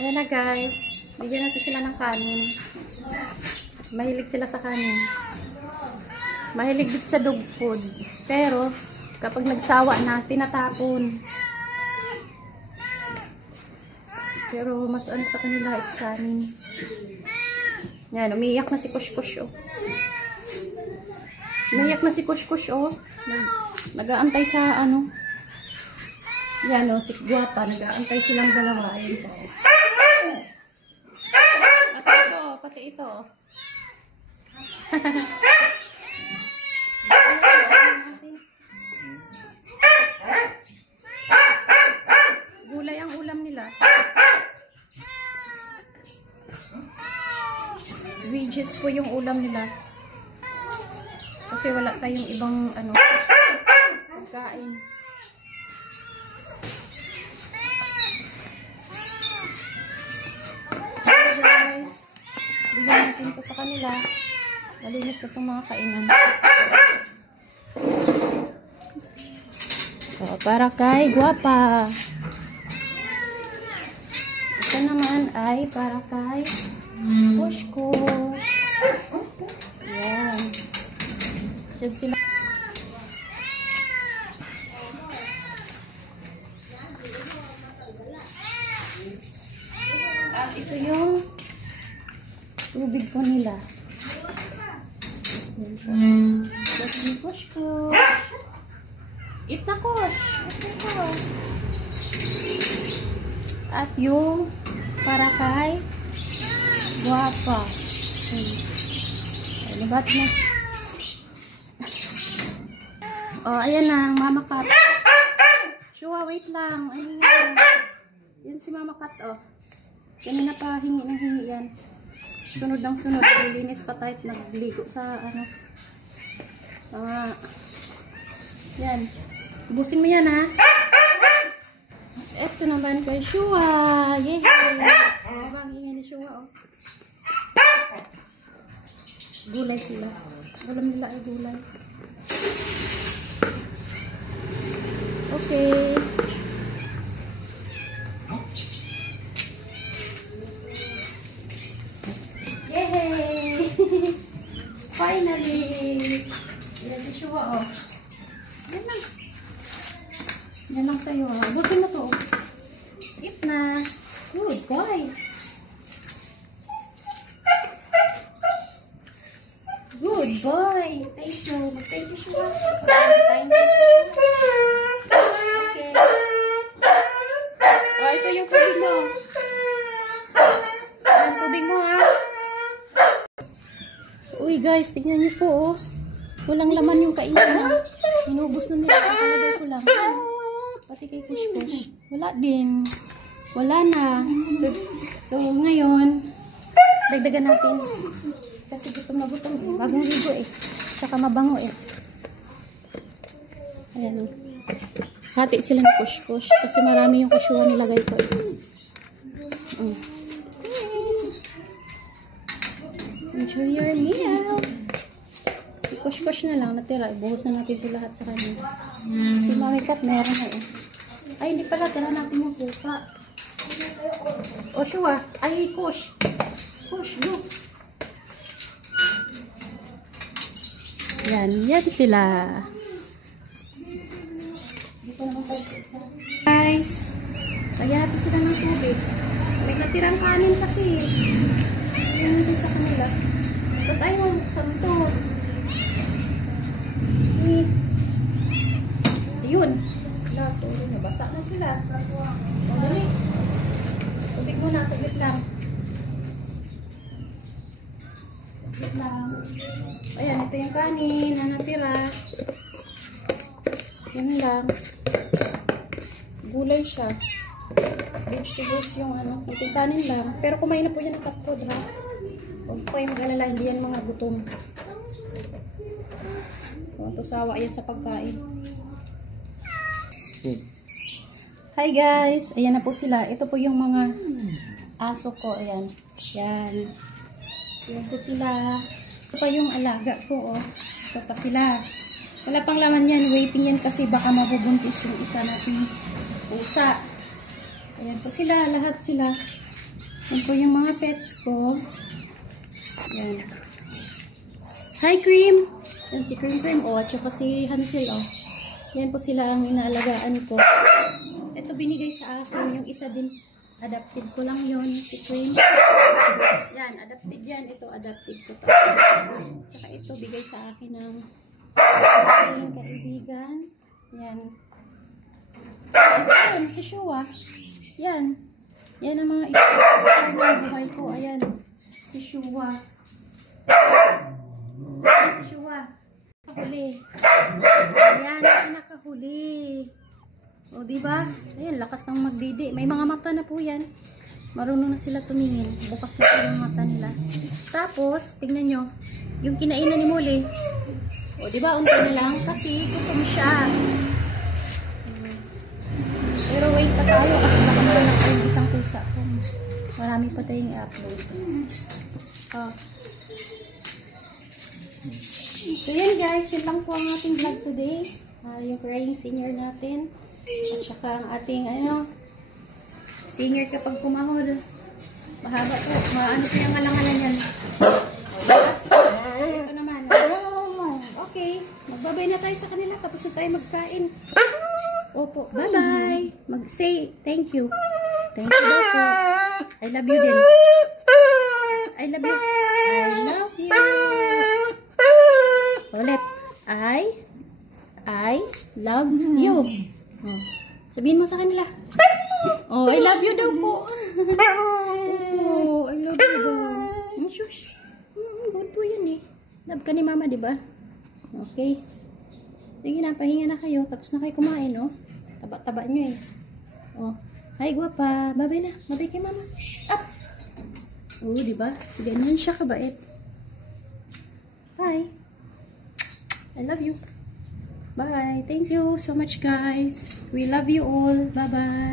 Ayan na guys. Bigyan natin sila ng kanin. Mahilig sila sa kanin. Mahilig din sa dog food. Pero, kapag nagsawa na, tinatapon. Pero, mas ano sa kanila is kanin. Yan, umiiyak na si Kush Kush, oh. Umiiyak na si Kush Kush, oh. Nag-aantay sa, ano. Yan, oh, si Guapa. Nag-aantay silang dalawa. Ayan po. At ito, pati ito. Gulay ang ulam nila. Wedges po yung ulam nila. Kasi wala tayong ibang ano pagkain. Okay guys, bigyan natin ito sa kanila. Malinis na itong mga kainan. So, para kay Guapa. Ito naman ay para kay Kush Kush. Yan. Diyan sila. At ito yung tubig po nila. Kush Kush. Eat na Kush. At yung para kay Guapa. Ay, libat na. Oh, ayan na, Mama Cat. Shua, wait lang. Ayan. Yan si Mama Cat, oh. Kanina pa hingi ng hingi yan. Sunod ng sunod. Lilinis pa tayo. Nagligo sa, ano. Yan. Ubusin mo yan, ha. Ito naman kay Shua. Yay! Abang ingay ni Shua, oh. Gulay sila. Ulam nila ay gulay. Okay. Yay! Finally! Yan si Shua, oh. Yan lang. Yan lang sa'yo, oh. Ubusin mo to, oh. Eat na. Good boy. Good boy. Thank you. Mag-thank you, Shua. Thank you, Shua. Okay. Oh, ito yung tubig mo. Ang tubig mo, ha? Uy, guys. Tingnan niyo po, oh. Walang laman yung kainan. Inubos na nila. Nakalagay ko lang. Pati kay Kush Kush. Wala din. Wala na. So ngayon, dagdagan natin. Kasi gutom na gutom. Bagong ligo eh. Tsaka mabango eh. Ayan. Hati sila ng Kush Kush. Kasi marami yung kusyuan nilagay ko eh. Enjoy your meal. Si Kush Kush na lang natira. Buhos na natin ito lahat sa kanya. Si Mami Cat meron na eh. Ay, hindi pala. Tira natin yung pusa. O, Shua. Ay, Kush. Kush, go. Yan. Yan sila. Guys. Kayati sila ng tubig. May natirang kanin kasi. Yan din sa kanila. Ito tayo mabuksan to. Yun. Sorry, nabasa na sila. Ang dali. Tubig mo na, saglit lang. Saglit lang. Ayan, ito yung kanin na natira. Yan lang. Gulay siya. Vegetables yung ano, ito yung kanin lang. Pero kumain na po yan ng cat food, ha? Huwag po kayo mag-alala, hindi yan mga gutom. So, ito sawa yan sa pagkain. Hi guys, ayan na po sila. Ito po yung mga aso ko, ayan. Yan. Ayan po sila. Ito pa yung alaga ko, oh. Ito pa sila. Wala pang laman yan, waiting yan kasi baka mabubuntis yung isa nating pusa. Ayan po sila, lahat sila. Yan po yung mga pets ko. Yan. Hi, Cream! Yan si Cream. Oh, at saka si Hansel, oh. Yan po sila ang inaalagaan ko. Ito binigay sa akin. Yung isa din, adopted ko lang yon si Cream. Yan, adopted yan. Ito, adopted ko pa. Saka ito, bigay sa akin ng kaibigan. Yan. Ayan, si Shua. Yan. Yan ang mga star ng buhay ko. Ayan. Si Shua. Si Shua. Nakahuli. Ayan, nakahuli. O, diba? Ayan, lakas ng magdidi. May mga mata na po yan. Marunong na sila tumingin. Bukas na po yung mata nila. Tapos, tingnan nyo. Yung kinainan ni Muli. O, diba? Unti na lang. Kasi, gutom siya. Pero wait pa tayo. Kasi baka malak pa yung isang pusa. Marami pa tayong i-upload. So, yan guys. Yun lang po ang ating vlog today. Yung crying senior natin. At saka ang ating, senior kapag kumahod. Mahaba po. Ano po yung alang-alang yan. Ito naman. Okay. Magbabay na tayo sa kanila. Tapos na tayo magkain. Opo. Bye-bye. Mag-say thank you. Thank you daw po. I love you din. I love you. I love you. Ulit. I love you. Oh. Sabihin mo sa kanila. Oh, I love you daw po. Oh, I love you daw. Shush. Good po yan eh. Love ka ni mama, di ba? Okay. Sige na, pahinga na kayo. Tapos na kayo kumain, oh. Taba-taba nyo eh. Oh. Hi, guwapa. Babay na. Babay kay mama. Up! Oh, di ba? Ganyan siya kabait. Bye. I love you. Bye. Thank you so much, guys. We love you all. Bye-bye.